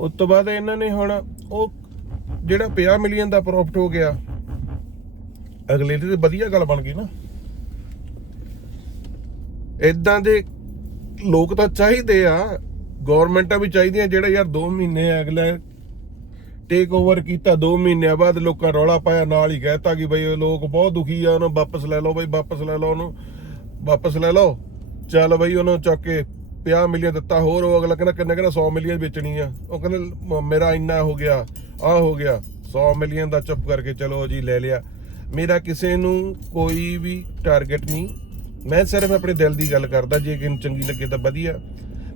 ਉਸ ਤੋਂ ਬਾਅਦ ਇਹਨਾਂ ਨੇ ਹੁਣ ਉਹ ਜਿਹੜਾ 50 ਮਿਲੀਅਨ ਦਾ ਪ੍ਰੋਫਿਟ ਹੋ ਗਿਆ, ਅਗਲੇ ਦੀ ਤੇ ਵਧੀਆ ਗੱਲ ਬਣ ਗਈ ਨਾ। ਇਦਾਂ ਦੇ ਲੋਕ ਤਾਂ ਚਾਹੀਦੇ ਆ ਗਵਰਨਮੈਂਟਾਂ ਵੀ ਚਾਹੀਦੀਆਂ ਜਿਹੜਾ ਯਾਰ 2 ਮਹੀਨੇ ਅਗਲੇ ਟੇਕ ਓਵਰ ਕੀਤਾ 2 ਮਹੀਨਿਆਂ ਬਾਅਦ ਲੋਕਾਂ ਰੌਲਾ ਪਾਇਆ, ਨਾਲ ਹੀ ਕਹਿਤਾ ਕਿ ਬਈ ਲੋਕ ਬਹੁਤ ਦੁਖੀ ਆ, ਉਹਨੂੰ ਵਾਪਸ ਲੈ ਲਓ ਬਈ, ਵਾਪਸ ਲੈ ਲਓ ਉਹਨੂੰ, ਵਾਪਸ ਲੈ ਲਓ, ਚੱਲ ਬਈ ਉਹਨੂੰ ਚੱਕ ਕੇ 50 ਮਿਲੀਅਨ ਦਿੱਤਾ, ਹੋਰ ਉਹ ਅਗਲਾ ਕਹਿੰਦਾ ਕਿੰਨਾ ਕਹਿੰਦਾ 100 ਮਿਲੀਅਨ ਵੇਚਣੀ ਆ। ਉਹ ਕਹਿੰਦਾ, ਮ- ਮੇਰਾ ਇੰਨਾ ਹੋ ਗਿਆ ਆ ਹੋ ਗਿਆ 100 ਮਿਲੀਅਨ ਦਾ ਚੁੱਪ ਕਰਕੇ ਚਲੋ ਜੀ ਲੈ ਲਿਆ। ਮੇਰਾ ਕਿਸੇ ਨੂੰ ਕੋਈ ਵੀ ਟਾਰਗੇਟ ਨਹੀਂ। ਮੈਂ ਸਿਰਫ ਆਪਣੇ ਦਿਲ ਦੀ ਗੱਲ ਕਰਦਾ, ਜੇ ਕਿਨ ਚੰਗੀ ਲੱਗੇ ਤਾਂ ਵਧੀਆ।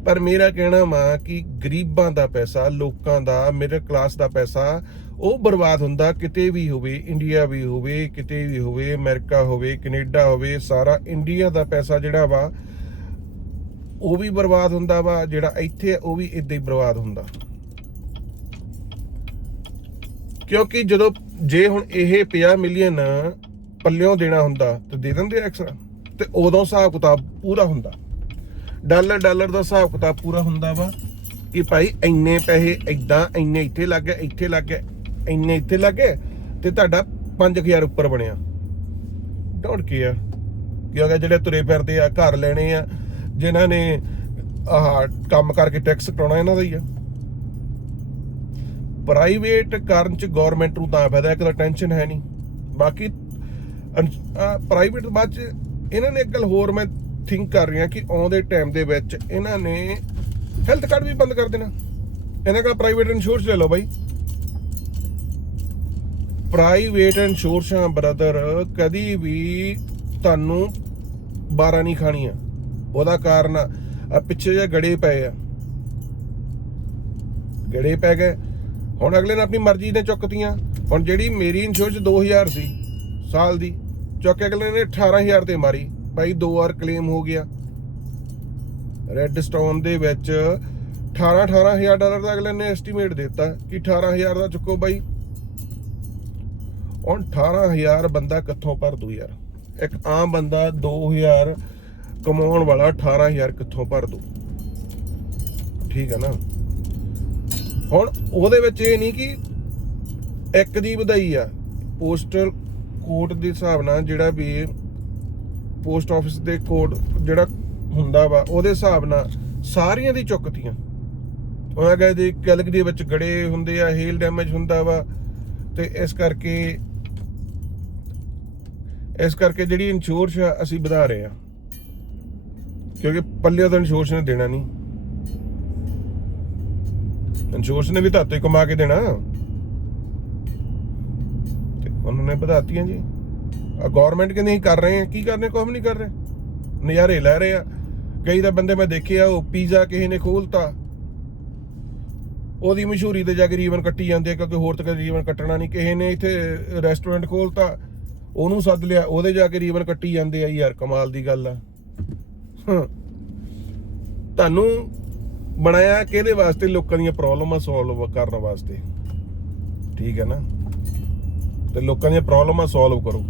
ਪਰ ਮੇਰਾ ਕਹਿਣਾ ਵਾ ਕਿ ਗਰੀਬਾਂ ਦਾ ਪੈਸਾ, ਲੋਕਾਂ ਦਾ ਮਿਡਲ ਕਲਾਸ ਦਾ ਪੈਸਾ, ਉਹ ਬਰਬਾਦ ਹੁੰਦਾ, ਕਿਤੇ ਵੀ ਹੋਵੇ ਇੰਡੀਆ ਵੀ ਹੋਵੇ, ਕਿਤੇ ਵੀ ਹੋਵੇ ਅਮਰੀਕਾ ਹੋਵੇ ਕੈਨੇਡਾ ਹੋਵੇ, ਸਾਰਾ ਇੰਡੀਆ ਦਾ ਪੈਸਾ ਜਿਹੜਾ ਵਾ ਉਹ ਵੀ ਬਰਬਾਦ ਹੁੰਦਾ ਵਾ ਜਿਹੜਾ ਇੱਥੇ ਆ, ਉਹ ਵੀ ਇਦਾਂ ਹੀ ਬਰਬਾਦ ਹੁੰਦਾ। ਕਿਉਂਕਿ ਜਦੋਂ ਜੇ ਹੁਣ ਇਹ 50 ਮਿਲੀਅਨ ਪੱਲਿਓਂ ਦੇਣਾ ਹੁੰਦਾ ਤੇ ਦੇ ਦਿੰਦੇ ਐਕਸਟਰਾ ਤੇ ਉਦੋਂ ਹਿਸਾਬ ਕਿਤਾਬ ਪੂਰਾ ਹੁੰਦਾ। ਡਾਲਰ ਡਾਲਰ ਦਾ ਹਿਸਾਬ ਕਿਤਾਬ ਪੂਰਾ ਹੁੰਦਾ ਵਾ ਕਿ ਭਾਈ ਇੰਨੇ ਪੈਸੇ ਇਦਾਂ ਇੰਨੇ ਇੱਥੇ ਲੱਗ ਗਏ ਇੱਥੇ ਲੱਗ ਗਏ ਇੰਨੇ ਇੱਥੇ ਲੱਗ ਗਏ ਤੇ ਤੁਹਾਡਾ 5000 ਉੱਪਰ ਬਣਿਆ। ਡੋਂਟ ਕੇਅਰ ਕਿਉਂਕਿ ਜਿਹੜੇ ਤੁਰੇ ਫਿਰਦੇ ਆ ਘਰ ਲੈਣੇ ਆ ਜਿਨ੍ਹਾਂ ਨੇ ਆਹ ਕੰਮ ਕਰਕੇ ਟੈਕਸ ਕਟਾਉਣਾ ਇਹਨਾਂ ਦਾ ਹੀ ਆ। ਪ੍ਰਾਈਵੇਟ ਕਰਨ ਚ ਗਵਰਨਮੈਂਟ ਨੂੰ ਤਾਂ ਫਾਇਦਾ, ਇੱਕ ਤਾਂ ਟੈਨਸ਼ਨ ਹੈ ਨਹੀਂ। ਬਾਕੀ ਪ੍ਰਾਈਵੇਟ ਬਾਅਦ ਚ ਇਹਨਾਂ ਨੇ ਇੱਕ ਗੱਲ ਹੋਰ ਮੈਂ ਥਿੰਕ ਕਰ ਰਿਹਾ ਕਿ ਆਉਂਦੇ ਟਾਈਮ ਦੇ ਵਿੱਚ ਇਹਨਾਂ ਨੇ ਹੈਲਥ ਕਾਰਡ ਵੀ ਬੰਦ ਕਰ ਦੇਣਾ। ਇਹਨਾਂ ਕੋਲ ਪ੍ਰਾਈਵੇਟ ਇੰਸ਼ੋਰੈਂਸ ਲੈ ਲਓ ਬਾਈ। ਪ੍ਰਾਈਵੇਟ ਇੰਸ਼ੋਰੈਂਸਾਂ ਬ੍ਰਦਰ ਕਦੀ ਵੀ ਤੁਹਾਨੂੰ 12 ਨਹੀਂ ਖਾਣੀਆਂ। ਉਹਦਾ ਕਾਰਨ ਆ, ਪਿੱਛੇ ਜੇ ਗੜੇ ਪਏ ਆ। ਗੜੇ ਪੈ ਗਏ। ਹੁਣ ਅਗਲੇ ਨੇ ਆਪਣੀ ਮਰਜ਼ੀ ਨੇ ਚੁੱਕਤੀਆਂ। ਹੁਣ ਜਿਹੜੀ ਮੇਰੀ ਇੰਸ਼ੋਰੈਂਸ 2000 ਸੀ, ਸਾਲ ਦੀ, ਚੁੱਕ ਕੇ ਅਗਲੇ ਨੇ 18000 ਤੇ ਮਾਰੀ। ਭਾਈ, ਦੋ ਵਾਰ ਕਲੇਮ ਹੋ ਗਿਆ। ਰੈੱਡ ਸਟੋਨ ਦੇ ਵਿੱਚ 18 18000 ਡਾਲਰ ਦਾ ਅਗਲੇ ਨੇ ਐਸਟੀਮੇਟ ਦਿੱਤਾ ਕਿ 18000 ਦਾ ਚੁੱਕੋ ਬਾਈ। ਹੁਣ 18000 ਬੰਦਾ ਕਿੱਥੋਂ ਭਰ ਦੂ ਯਾਰ? ਇੱਕ ਆਮ ਬੰਦਾ 2000 ਕਮਾਉਣ ਵਾਲਾ 18000 ਕਿੱਥੋਂ ਭਰ ਦੂ ਠੀਕ ਹੈ ਨਾ? ਹੁਣ ਉਹਦੇ ਵਿੱਚ ਇਹ ਨਹੀਂ ਕਿ ਇੱਕ ਦੀ ਵਧਾਈ ਆ। ਪੋਸਟਲ ਕੋਡ ਦੇ ਹਿਸਾਬ ਨਾਲ ਜਿਹੜਾ ਵੀ ਪੋਸਟ ਆਫਿਸ ਦੇ ਕੋਡ ਜਿਹੜਾ ਹੁੰਦਾ ਵਾ, ਉਹਦੇ ਹਿਸਾਬ ਨਾਲ ਸਾਰੀਆਂ ਦੀ ਚੁੱਕਤੀਆਂ ਉਹਨਾਂ ਗਏ ਦੇ ਕੈਲਕ ਦੇ ਵਿੱਚ ਗੜੇ ਹੁੰਦੇ ਆ, ਹੇਲ ਡੈਮੇਜ ਹੁੰਦਾ ਵਾ, ਤੇ ਇਸ ਕਰਕੇ ਇਸ ਕਰਕੇ ਜਿਹੜੀ ਇੰਸ਼ੋਰੈਂਸ ਆ, ਅਸੀਂ ਵਧਾ ਰਹੇ ਆ। ਕਿਉਂਕਿ ਪੱਲੇ ਤਾਂ ਇੰਸ਼ੋਰੈਂਸ ਨੇ ਦੇਣਾ ਨਹੀਂ। ਇੰਸ਼ੋਰੈਂਸ ਨੇ ਵੀ ਤਾਂ ਹੀ ਕਮਾ ਕੇ ਦੇਣਾ। ਤੇ ਉਹਨਾਂ ਨੇ ਵਧਾਤੀਆਂ ਜੀ। ਆ ਗਵਰਨਮੈਂਟ ਕਹਿੰਦੇ ਕਰ ਰਹੇ ਆ ਕੀ ਕਰਨੇ? ਕੁਝ ਨਹੀਂ ਕਰ ਰਹੇ। ਨਜ਼ਾਰੇ ਲੈ ਰਹੇ ਆ। ਕਈ ਤਾਂ ਬੰਦੇ ਮੈਂ ਦੇਖੇ ਆ, ਉਹ ਪੀਜ਼ਾ ਕਿਸੇ ਨੇ ਖੋਲਤਾ। ਉਹਦੀ ਮਸ਼ਹੂਰੀ ਤੇ ਜਾ ਕੇ ਰੀਵਨ ਕੱਟੀ ਜਾਂਦੇ ਆ, ਕਿਉਂਕਿ ਹੋਰ ਤਾਂ ਰੀਵਨ ਕੱਟਣਾ ਨਹੀਂ। ਕਿਸੇ ਨੇ ਇੱਥੇ ਰੈਸਟੋਰੈਂਟ ਖੋਲਤਾ, ਉਹਨੂੰ ਸੱਦ ਲਿਆ, ਉਹਦੇ ਜਾ ਕੇ ਰੀਵਨ ਕੱਟੀ ਜਾਂਦੇ ਆ। ਯਾਰ ਕਮਾਲ ਦੀ ਗੱਲ ਆ। ਤੁਹਾਨੂੰ ਬਣਾਇਆ ਕਿਹਦੇ ਵਾਸਤੇ? ਲੋਕਾਂ ਦੀਆਂ ਪ੍ਰੋਬਲਮਾਂ ਸੋਲਵ ਕਰਨ ਵਾਸਤੇ। ਠੀਕ ਹੈ ਨਾ? ਤੇ ਲੋਕਾਂ ਦੀਆਂ ਪ੍ਰੋਬਲਮਾਂ ਸੋਲਵ ਕਰੋ।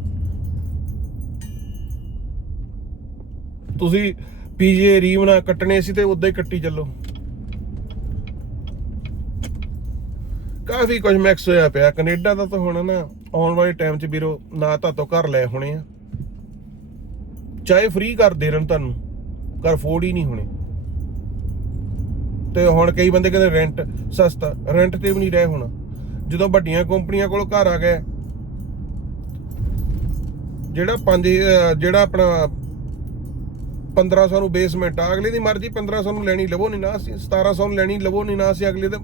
ਤੁਸੀਂ ਪੀਜੇ ਰੀਵਨਾ ਕੱਟਣੇ ਸੀ ਤੇ ਉਦਾਂ ਹੀ ਕੱਟੀ ਚੱਲੋ। ਕਾਫੀ ਕੁਝ ਮਿਕਸ ਹੋਇਆ ਪਿਆ। ਕੈਨੇਡਾ ਦਾ ਤਾਂ ਹੁਣ ਨਾ ਆਉਣ ਵਾਲੇ ਟਾਈਮ 'ਚ ਵੀਰੋ, ਨਾ ਤਾਂ ਤੋਂ ਘਰ ਲੈ ਹੋਣੇ ਆ। ਚਾਹੇ ਫ੍ਰੀ ਕਰ ਦੇ ਰਹਿਣ ਤੁਹਾਨੂੰ। ਘਰ ਫੋੜ ਹੀ ਨਹੀਂ ਹੋਣੇ। ਤੇ ਹੁਣ ਕਈ ਬੰਦੇ ਕਹਿੰਦੇ ਰੈਂਟ ਸਸਤਾ ਰੈਂਟ ਤੇ ਵੀ ਨਹੀਂ ਰਹੇ ਹੁਣ। ਜਦੋਂ ਵੱਡੀਆਂ ਕੰਪਨੀਆਂ ਕੋਲ ਘਰ ਆ ਗਏ, ਜਿਹੜਾ ਪੰਜ ਜਿਹੜਾ ਆਪਣਾ 1500 ਨੂੰ ਬੇਸਮੈਂਟ ਆ, ਅਗਲੇ ਦੀ ਮਰਜ਼ੀ 1500 ਨੂੰ ਲੈਣੀ, ਲਵੋ ਨਹੀਂ ਨਾ ਸੀ 1700 ਨੂੰ ਲੈਣੀ, ਲਵੋ ਨਹੀਂ ਨਾ ਅਸੀਂ ਅਗਲੇ ਦੇ।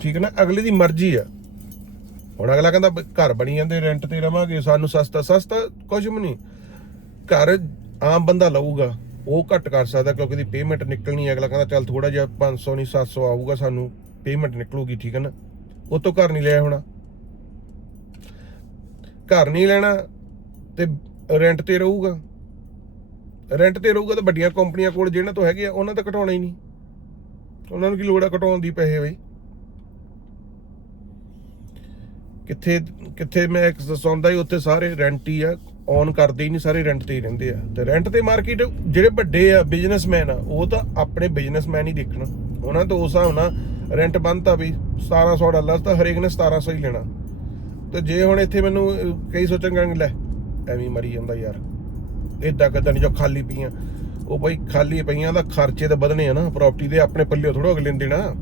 ਠੀਕ ਹੈ ਨਾ? ਅਗਲੇ ਦੀ ਮਰਜ਼ੀ ਆ। ਹੁਣ ਅਗਲਾ ਕਹਿੰਦਾ ਘਰ ਬਣੀ ਜਾਂਦੇ ਰੈਂਟ ਤੇ ਰਵਾਂਗੇ, ਸਾਨੂੰ ਸਸਤਾ ਸਸਤਾ ਕੁਝ ਵੀ ਨਹੀਂ। ਘਰ ਆਮ ਬੰਦਾ ਲਊਗਾ, ਉਹ ਘੱਟ ਕਰ ਸਕਦਾ ਕਿਉਂਕਿ ਦੀ ਪੇਮੈਂਟ ਨਿਕਲਣੀ ਹੈ। ਅਗਲਾ ਕਹਿੰਦਾ ਚੱਲ ਥੋੜਾ ਜਿਹਾ 500 ਨਹੀਂ 700 ਆਊਗਾ, ਸਾਨੂੰ ਪੇਮੈਂਟ ਨਿਕਲੂਗੀ, ਠੀਕ ਹੈ ਨਾ? ਉਹ ਤੋਂ ਘਰ ਨਹੀਂ ਲਿਆ ਹੋਣਾ। ਘਰ ਨਹੀਂ ਲੈਣਾ ਤੇ ਰੈਂਟ ਤੇ ਰਹੂਗਾ। ਰੈਂਟ ਤੇ ਰਹੂਗਾ ਤਾਂ ਵੱਡੀਆਂ ਕੰਪਨੀਆਂ ਕੋਲ ਜਿਹਨਾਂ ਤੋਂ ਹੈਗੇ ਆ, ਉਹਨਾਂ ਤਾਂ ਘਟਾਉਣਾ ਹੀ ਨਹੀਂ। ਉਹਨਾਂ ਨੂੰ ਕੀ ਲੋੜ ਆ ਘਟਾਉਣ ਦੀ ਪੈਸੇ ਬਈ? ਕਿੱਥੇ ਕਿੱਥੇ ਮੈਂ ਇੱਕ ਸੁਣਦਾ ਹੀ ਉੱਥੇ ਸਾਰੇ ਰੈਂਟ ਹੀ ਆ ਔਨ ਕਰਦੇ ਹੀ ਨਹੀਂ, ਸਾਰੇ ਰੈਂਟ ਤੇ ਹੀ ਰਹਿੰਦੇ ਆ। ਤੇ ਰੈਂਟ ਤੇ ਮਾਰਕੀਟ ਜਿਹੜੇ ਵੱਡੇ ਆ ਬਿਜ਼ਨਸਮੈਨ ਆ, ਉਹ ਤਾਂ ਆਪਣੇ ਬਿਜ਼ਨਸਮੈਨ ਹੀ ਦੇਖਣ। ਉਹਨਾਂ ਤੋਂ ਉਸ ਹਿਸਾਬ ਨਾਲ ਰੈਂਟ ਬੰਨਤਾ ਵੀ 1700 ਡਾਲਰ, ਤਾਂ ਹਰੇਕ ਨੇ 1700 ਹੀ ਲੈਣਾ। ਤੇ ਜੇ ਹੁਣ ਇੱਥੇ ਮੈਨੂੰ ਕਈ ਸੋਚਣਗੇ ਲੈ, ਐਵੇਂ ਮਰੀ ਜਾਂਦਾ ਯਾਰ। ਇਦਾਂ ਕਦਾਂ ਨਹੀਂ ਜੋ ਖਾਲੀ ਪਈਆਂ। ਉਹ ਬਈ ਖਾਲੀ ਪਈਆਂ ਦਾ ਖਰਚੇ ਤਾਂ ਵਧਣੇ ਆ ਨਾ ਪ੍ਰਾਪਰਟੀ ਦੇ ਆਪਣੇ ਪੱਲੇ ਥੋੜਾ ਅਗਲੇ ਨੂੰ ਦੇਣਾ।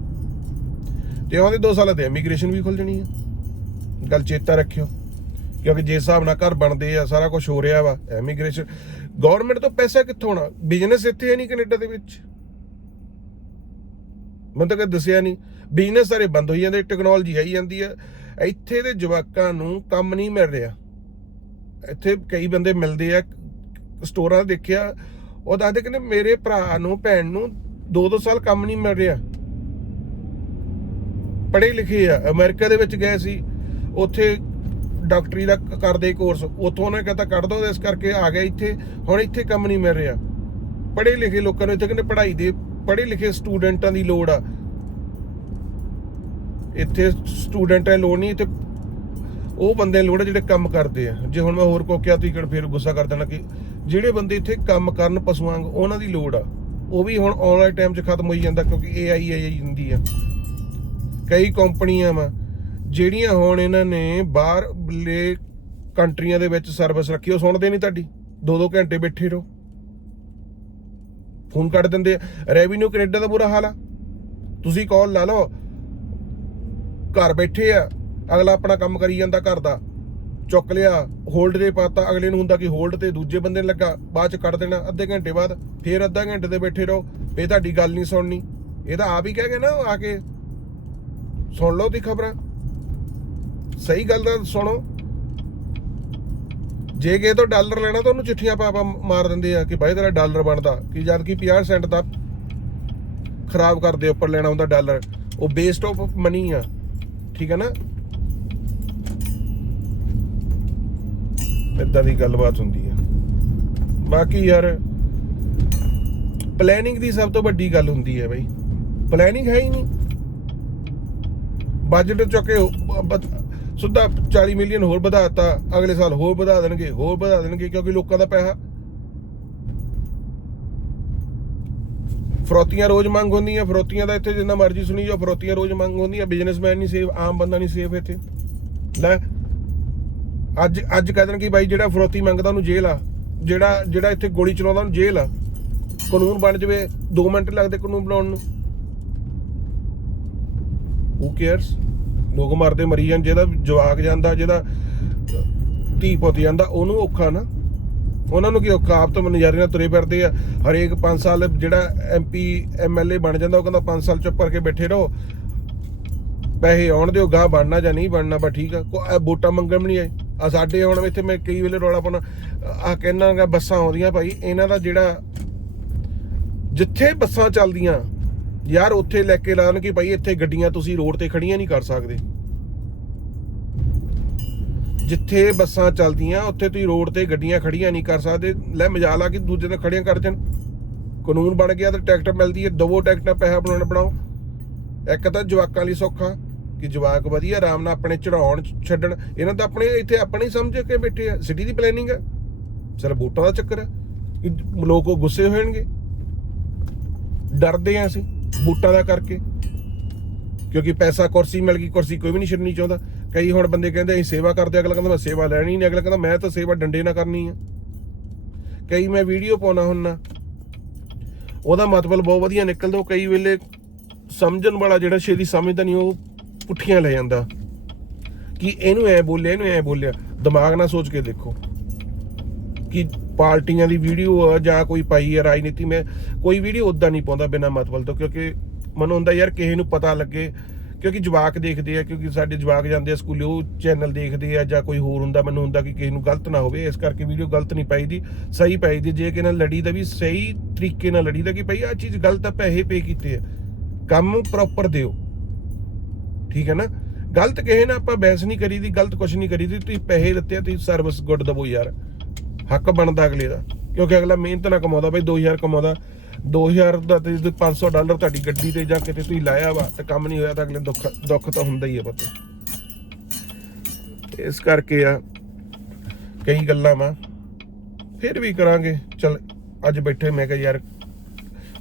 ਤੇ ਉਹਦੇ 2 ਸਾਲਾਂ ਤੇ ਇਮੀਗ੍ਰੇਸ਼ਨ ਵੀ ਖੁੱਲ ਜਣੀ ਆ। ਗੱਲ ਚੇਤਾ ਰੱਖਿਓ। ਕਿਉਂਕਿ ਜੇ ਹਿਸਾਬ ਨਾਲ ਘਰ ਬਣਦੇ ਆ, ਸਾਰਾ ਕੁਝ ਹੋ ਰਿਹਾ ਵਾ ਐਮੀਗ੍ਰੇਸ਼ਨ ਗਵਰਨਮੈਂਟ ਤੋਂ ਪੈਸਾ ਕਿੱਥੋਂ ਆਉਣਾ? ਬਿਜ਼ਨਸ ਇੱਥੇ ਹੈ ਨਹੀਂ ਕੈਨੇਡਾ ਦੇ ਵਿੱਚ। ਮੈਨੂੰ ਤਾਂ ਕਦੇ ਦੱਸਿਆ ਨਹੀਂ। ਬਿਜ਼ਨਸ ਸਾਰੇ ਬੰਦ ਹੋਈ ਜਾਂਦੇ ਟੈਕਨੋਲੋਜੀ ਆਈ ਜਾਂਦੀ ਆ। ਇੱਥੇ ਦੇ ਜਵਾਕਾਂ ਨੂੰ ਕੰਮ ਨਹੀਂ ਮਿਲ ਰਿਹਾ। ਇੱਥੇ ਕਈ ਬੰਦੇ ਮਿਲਦੇ ਆ, ਸਟੋਰਾਂ ਦੇਖਿਆ, ਉਹ ਦੱਸਦੇ ਕਹਿੰਦੇ ਮੇਰੇ ਭਰਾ ਨੂੰ, ਭੈਣ ਨੂੰ 2-2 ਸਾਲ ਕੰਮ ਨਹੀਂ ਮਿਲ ਰਿਹਾ। ਪੜ੍ਹੇ ਲਿਖੇ ਆ, ਅਮਰੀਕਾ ਦੇ ਵਿੱਚ ਗਏ ਸੀ। ਉੱਥੇ ਡਾਕਟਰੀ ਦਾ ਕਰਦੇ ਕੋਰਸ ਉੱਥੋਂ ਉਹਨੇ ਕਹਿੰਦਾ ਕੱਢ ਦੋ, ਇਸ ਕਰਕੇ ਆ ਗਿਆ ਇੱਥੇ। ਹੁਣ ਇੱਥੇ ਕੰਮ ਨਹੀਂ ਮਿਲ ਰਿਹਾ। ਪੜ੍ਹੇ ਲਿਖੇ ਲੋਕਾਂ ਨੂੰ ਇੱਥੇ ਕਹਿੰਦੇ ਪੜ੍ਹਾਈ ਦੇ, ਪੜ੍ਹੇ ਲਿਖੇ ਸਟੂਡੈਂਟਾਂ ਦੀ ਲੋੜ ਆ। ਇੱਥੇ ਸਟੂਡੈਂਟਾਂ ਦੀ ਲੋੜ ਨਹੀਂ, ਇੱਥੇ ਉਹ ਬੰਦੇ ਦੀ ਲੋੜ ਆ ਜਿਹੜੇ ਕੰਮ ਕਰਦੇ ਆ। ਜੇ ਹੁਣ ਮੈਂ ਹੋਰ ਕੋ ਕਿਹਾ, ਤੁਸੀਂ ਕਿਹੜਾ ਫਿਰ ਗੁੱਸਾ ਕਰ ਦੇਣਾ ਕਿ ਜਿਹੜੇ ਬੰਦੇ ਇੱਥੇ ਕੰਮ ਕਰਨ ਪਸ਼ੂਆਂ ਉਹਨਾਂ ਦੀ ਲੋੜ ਆ। ਉਹ ਵੀ ਹੁਣ ਆਉਣ ਵਾਲੇ ਟਾਈਮ 'ਚ ਖਤਮ ਹੋਈ ਜਾਂਦਾ ਕਿਉਂਕਿ AI ਆਈ ਜਾਂਦੀ ਆ। ਕਈ ਕੰਪਨੀਆਂ ਵਾ ਜਿਹੜੀਆਂ ਹੁਣ ਇਹਨਾਂ ਨੇ ਬਾਹਰਲੇ ਕੰਟਰੀਆਂ ਦੇ ਵਿੱਚ ਸਰਵਿਸ ਰੱਖੀ, ਉਹ ਸੁਣਦੇ ਨਹੀਂ ਤੁਹਾਡੀ? 2-2 ਘੰਟੇ ਬੈਠੇ ਰਹੋ। ਫੋਨ ਕੱਟ ਦਿੰਦੇ ਆ। ਰੈਵਨਿਊ ਕੈਨੇਡਾ ਦਾ ਬੁਰਾ ਹਾਲ ਆ। ਤੁਸੀਂ ਕਾਲ ਲਾ ਲਓ। ਘਰ ਬੈਠੇ ਆ। ਅਗਲਾ ਆਪਣਾ ਕੰਮ ਕਰੀ ਜਾਂਦਾ ਘਰ ਦਾ। ਚੁੱਕ ਲਿਆ। ਹੋਲਡ ਤੇ ਪਾਤਾ। ਅਗਲੇ ਨੂੰ ਹੁੰਦਾ ਕਿ ਹੋਲਡ ਤੇ ਦੂਜੇ ਬੰਦੇ ਨੂੰ ਲੱਗਾ। ਬਾਅਦ ਚ ਕੱਢ ਦੇਣਾ ਅੱਧੇ ਘੰਟੇ ਬਾਅਦ। ਫੇਰ ਅੱਧਾ ਘੰਟੇ ਤੇ ਬੈਠੇ ਰਹੋ। ਇਹ ਤੁਹਾਡੀ ਗੱਲ ਨਹੀਂ ਸੁਣਨੀ। ਇਹ ਤਾਂ ਆਪ ਹੀ ਕਹਿ ਗਏ ਨਾ ਆ ਕੇ। ਸੁਣ ਲਓ ਦੀ ਖਬਰਾਂ। ਸਹੀ ਗੱਲ ਦਾ ਸੁਣੋ। ਜੇ ਕਿਸੇ ਤੋਂ ਡਾਲਰ ਲੈਣਾ ਤਾਂ ਉਹਨੂੰ ਚਿੱਠੀਆਂ ਪਾ ਪਾ ਮਾਰ ਦਿੰਦੇ ਆ ਕਿ ਭਾਈ ਤੇਰਾ ਡਾਲਰ ਬਣਦਾ। ਕਿ ਜਦ ਕਿ 50 ਸੈਂਟ ਦਾ ਖਰਾਬ ਕਰਦੇ ਉੱਪਰ ਲੈਣਾ ਹੁੰਦਾ ਡਾਲਰ। ਉਹ ਬੇਸਡ ਆਫ ਮਨੀ ਆ। ਠੀਕ ਹੈ ਨਾ? ਇਦਾਂ ਦੀ ਗੱਲਬਾਤ ਹੁੰਦੀ ਆ। ਬਾਕੀ ਯਾਰ ਪਲੈਨਿੰਗ ਦੀ ਸਭ ਤੋਂ ਵੱਡੀ ਗੱਲ ਹੁੰਦੀ ਹੈ ਬਾਈ। ਪਲੈਨਿੰਗ ਹੈ ਹੀ ਨਹੀਂ। ਬਜਟ ਚੁੱਕੇ ਸੁੱਧਾ 40 ਮਿਲੀਅਨ ਹੋਰ ਵਧਾਤਾ ਅਗਲੇ ਸਾਲ ਹੋਰ ਵਧਾ ਦੇਣਗੇ, ਹੋਰ ਵਧਾ ਦੇਣਗੇ ਕਿਉਂਕਿ ਲੋਕਾਂ ਦਾ ਪੈਸਾ। ਫਰੋਤੀਆਂ ਰੋਜ਼ ਮੰਗ ਹੁੰਦੀਆਂ, ਫਰੋਤੀਆਂ ਦਾ ਇੱਥੇ ਜਿੰਨਾ ਮਰਜ਼ੀ ਸੁਣੀ ਜਾਓ, ਫਰੋਤੀਆਂ ਰੋਜ਼ ਮੰਗ ਹੁੰਦੀਆਂ ਬਿਜ਼ਨਸਮੈਨ ਨਹੀਂ ਸੇਫ ਆਮ ਬੰਦਾ ਨਹੀਂ ਸੇਫ ਇੱਥੇ। ਲੈ, ਅੱਜ ਅੱਜ ਕਹਿ ਦੇਣ ਕਿ ਬਾਈ ਜਿਹੜਾ ਫਰੋਤੀ ਮੰਗਦਾ ਉਹਨੂੰ ਜੇਲ੍ਹ ਆ, ਜਿਹੜਾ ਜਿਹੜਾ ਇੱਥੇ ਗੋਲੀ ਚਲਾਉਂਦਾ ਉਹਨੂੰ ਜੇਲ੍ਹ ਆ। ਕਾਨੂੰਨ ਬਣ ਜਵੇ 2 ਮਿੰਟ ਲੱਗਦੇ ਕਾਨੂੰਨ ਬਣਾਉਣ ਨੂੰ। ਹੂ ਕੇਅਰਸ ਲੋਕ ਮਰਦੇ ਮਰੀ ਜਾਣ, ਜਿਹਦਾ ਜਵਾਕ ਜਾਂਦਾ, ਜਿਹਦਾ ਧੀ ਪੁੱਤ ਜਾਂਦਾ, ਉਹਨੂੰ ਔਖਾ ਨਾ। ਉਹਨਾਂ ਨੂੰ ਕੀ ਔਖਾ? ਆਪ ਤਾਂ ਨਜ਼ਾਰੇ ਨਾਲ ਤੁਰੇ ਫਿਰਦੇ ਆ। ਹਰੇਕ 5 ਸਾਲ ਜਿਹੜਾ ਐਮਪੀ ਐਮਐਲਏ ਬਣ ਜਾਂਦਾ, ਉਹ ਕਹਿੰਦਾ 5 ਸਾਲ ਚੁੱਪ ਕਰਕੇ ਬੈਠੇ ਰਹੋ। ਪੈਸੇ ਆਉਣ ਦਿਓ, ਗਾਹ ਬਣਨਾ ਜਾਂ ਨਹੀਂ ਬਣਨਾ, ਬਸ ਠੀਕ ਆ। ਕੋ- ਵੋਟਾਂ ਮੰਗਣ ਨਹੀਂ ਆਏ। ਆ ਸਾਡੇ ਹੁਣ ਇੱਥੇ ਮੈਂ ਕਈ ਵੇਲੇ ਰੌਲਾ ਪਾਉਣਾ ਆ ਕਹਿੰਨਾਗਾ ਬੱਸਾਂ ਆਉਂਦੀਆਂ ਭਾਈ, ਇਹਨਾਂ ਦਾ ਜਿਹੜਾ ਜਿੱਥੇ ਬੱਸਾਂ ਚੱਲਦੀਆਂ ਯਾਰ ਉੱਥੇ ਲੈ ਕੇ ਲਾਣ ਕਿ ਭਾਈ ਇੱਥੇ ਗੱਡੀਆਂ ਤੁਸੀਂ ਰੋਡ ਤੇ ਖੜੀਆਂ ਨਹੀਂ ਕਰ ਸਕਦੇ। ਜਿੱਥੇ ਬੱਸਾਂ ਚੱਲਦੀਆਂ, ਉੱਥੇ ਤੁਸੀਂ ਰੋਡ ਤੇ ਗੱਡੀਆਂ ਖੜੀਆਂ ਨਹੀਂ ਕਰ ਸਕਦੇ। ਲੈ ਮਜਾਲ ਆ ਕਿ ਦੂਜੇ ਤੇ ਖੜੀਆਂ ਕਰ ਦੇਣ ਕਾਨੂੰਨ ਬਣ ਗਿਆ ਤਾਂ ਟਿਕਟ ਮਿਲਦੀ ਹੈ, ਦਵੋ ਟਿਕਟਾਂ ਪੈਸਾ ਬਣਾਉਣ ਬਣਾਓ। ਇੱਕ ਤਾਂ ਜਵਾਕਾਂ ਲਈ ਸੌਖਾ ਕਿ ਜਵਾਕ ਵਧੀਆ ਆਰਾਮ ਨਾਲ ਆਪਣੇ ਚੜਾਉਣ ਛੱਡਣ। ਇਹਨਾਂ ਤਾਂ ਆਪਣੇ ਇੱਥੇ ਆਪਣੇ ਹੀ ਸਮਝ ਕੇ ਬੈਠੇ ਆ। ਸਿਟੀ ਦੀ ਪਲੈਨਿੰਗ ਹੈ ਸਿਰ ਵੋਟਾਂ ਦਾ ਚੱਕਰ ਹੈ ਕਿ ਲੋਕ ਉਹ ਗੁੱਸੇ ਹੋਣਗੇ। ਡਰਦੇ ਆ ਅਸੀਂ। ਬੂਟਾਂ ਦਾ ਕਰਕੇ। ਕਿਉਂਕਿ ਪੈਸਾ ਕੁਰਸੀ ਮਿਲ ਗਈ, ਕੁਰਸੀ ਕੋਈ ਵੀ ਨਹੀਂ ਛੱਡਣੀ ਚਾਹੁੰਦਾ। ਕਈ ਹੁਣ ਬੰਦੇ ਕਹਿੰਦੇ, ਅਸੀਂ ਸੇਵਾ ਕਰਦੇ ਅਗਲਾ ਕਹਿੰਦਾ, ਮੈਂ ਸੇਵਾ ਲੈਣੀ ਨਹੀਂ, ਅਗਲਾ ਕਹਿੰਦਾ, ਮੈਂ ਤਾਂ ਸੇਵਾ ਡੰਡੇ ਨਾਲ ਕਰਨੀ ਆ। ਕਈ ਮੈਂ ਵੀਡੀਓ ਪਾਉਣਾ ਹੁੰਨਾ। ਉਹਦਾ ਮਤਲਬ ਬਹੁਤ ਵਧੀਆ ਨਿਕਲਦਾ, ਉਹ ਕਈ ਵੇਲੇ ਸਮਝਣ ਵਾਲਾ ਜਿਹੜਾ ਛੇਤੀ ਸਮਝਦਾ ਨਹੀਂ, ਉਹ ਪੁੱਠੀਆਂ ਲੈ ਜਾਂਦਾ। ਕਿ ਇਹਨੂੰ ਐ ਬੋਲਿਆ, ਇਹਨੂੰ ਐ ਬੋਲਿਆ। ਦਿਮਾਗ ਨਾਲ ਸੋਚ ਕੇ ਦੇਖੋ। ਕਿ ਪਾਰਟੀਆਂ ਦੀ ਵੀਡੀਓ ਆ ਜਾਂ ਕੋਈ ਪਾਈ ਹੈ ਰਾਜਨੀਤੀ, ਮੈਂ ਕੋਈ ਵੀਡੀਓ ਉਦਾਂ ਨਹੀਂ ਪਾਉਂਦਾ ਬਿਨਾਂ ਮਤਲਬ ਤੋਂ, ਕਿਉਂਕਿ ਮਨ ਹੁੰਦਾ ਯਾਰ ਕਿਸੇ ਨੂੰ ਪਤਾ ਲੱਗੇ, ਕਿਉਂਕਿ ਜਵਾਕ ਦੇਖਦੇ ਆ, ਕਿਉਂਕਿ ਸਾਡੇ ਜਵਾਕ ਜਾਂਦੇ ਆ ਸਕੂਲੇ, ਉਹ ਚੈਨਲ ਦੇਖਦੇ ਆ ਜਾਂ ਕੋਈ ਹੋਰ ਹੁੰਦਾ, ਮੈਨੂੰ ਹੁੰਦਾ ਕਿ ਕਿਸੇ ਨੂੰ ਗਲਤ ਨਾ ਹੋਵੇ, ਇਸ ਕਰਕੇ ਵੀਡੀਓ ਗਲਤ ਨਹੀਂ ਪਾਈ ਦੀ ਸਹੀ ਪਾਈ ਦੀ ਜੇ ਕਿ ਨਾਲ ਲੜੀ ਦਾ ਵੀ ਸਹੀ ਤਰੀਕੇ ਨਾਲ ਲੜੀ ਦਾ ਕਿ ਭਈ ਆ ਚੀਜ਼ ਗਲਤ ਆ ਪੈਸੇ ਪੇ ਕੀਤੇ ਆ, ਕੰਮ ਪ੍ਰੋਪਰ ਦਿਓ। ਠੀਕ ਹੈ ਨਾ? ਗਲਤ ਕਹੇ ਨਾ ਆਪਾਂ ਬਹਿਸ ਨਹੀਂ ਕਰੀਦੀ, ਗਲਤ ਕੁਝ ਨਹੀਂ ਕਰੀਦੀ, ਤੁਸੀਂ ਪੈਸੇ ਦਿੱਤੇ ਤੁਸੀਂ ਸਰਵਿਸ ਗੁੱਡ ਦਵੋ ਯਾਰ। ਹੱਕ ਬਣਦਾ ਅਗਲੇ ਦਾ। ਕਿਉਂਕਿ ਅਗਲਾ ਮਿਹਨਤ ਨਾਲ ਕਮਾਉਂਦਾ, ਬਈ 2000 ਕਮਾਉਂਦਾ 2000 ਦਾ ਤੇ ਜੇ 500 ਡਾਲਰ ਤੁਹਾਡੀ ਗੱਡੀ ਤੇ ਜਾਂ ਕਿਤੇ ਤੁਸੀਂ ਲਾਇਆ ਵਾ ਤੇ ਕੰਮ ਨਹੀਂ ਹੋਇਆ ਤਾਂ ਅਗਲੇ ਦੁੱਖ ਦੁੱਖ ਤਾਂ ਹੁੰਦਾ ਹੀ ਹੈ ਪਤਾ। ਇਸ ਕਰਕੇ ਆ, ਕਈ ਗੱਲਾਂ ਵਾ। ਫਿਰ ਵੀ ਕਰਾਂਗੇ। ਚਲ, ਅੱਜ ਬੈਠੇ, ਮੈਂ ਕਿਹਾ ਯਾਰ,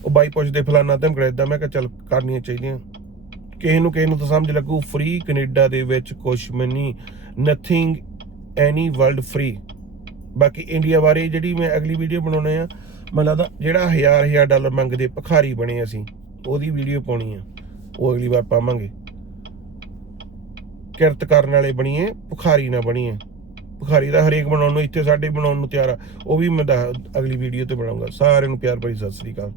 ਉਹ ਬਾਈ ਪੁੱਛਦੇ, ਫਲਾਨਾ ਤੇ ਇਦਾਂ ਮੈਂ ਕਿਹਾ ਚਲ ਕਰਨੀਆਂ ਚਾਹੀਦੀਆਂ। ਕਿਸੇ ਨੂੰ ਕਿਸੇ ਨੂੰ ਤਾਂ ਸਮਝ ਲੱਗੂ ਫ੍ਰੀ ਕੈਨੇਡਾ ਦੇ ਵਿੱਚ ਕੁਛ ਵੀ ਨਥਿੰਗ ਐਨੀ ਵਰਲਡ ਫ੍ਰੀ ਬਾਕੀ ਇੰਡੀਆ ਬਾਰੇ ਜਿਹੜੀ ਮੈਂ ਅਗਲੀ ਵੀਡੀਓ ਬਣਾਉਣੇ ਆ, ਮੈਨੂੰ ਲੱਗਦਾ ਜਿਹੜਾ ਹਜ਼ਾਰ ਹਜ਼ਾਰ ਡਾਲਰ ਮੰਗਦੇ ਭਖਾਰੀ ਬਣੇ ਅਸੀਂ, ਉਹਦੀ ਵੀਡੀਓ ਪਾਉਣੀ ਆ। ਉਹ ਅਗਲੀ ਵਾਰ ਪਾਵਾਂਗੇ। ਕਿਰਤ ਕਰਨ ਵਾਲੇ ਬਣੀਏ, ਭੁਖਾਰੀ ਨਾ ਬਣੀਏ। ਭੁਖਾਰੀ ਦਾ ਹਰੇਕ ਬਣਾਉਣ ਨੂੰ ਇੱਥੇ ਸਾਡੇ ਬਣਾਉਣ ਨੂੰ ਤਿਆਰ ਆ। ਉਹ ਵੀ ਮੈਂ ਅਗਲੀ ਵੀਡੀਓ ਤੇ ਬਣਾਉਂਗਾ ਸਾਰਿਆਂ ਨੂੰ ਪਿਆਰ ਭਰੀ ਸਤਿ ਸ੍ਰੀ ਅਕਾਲ।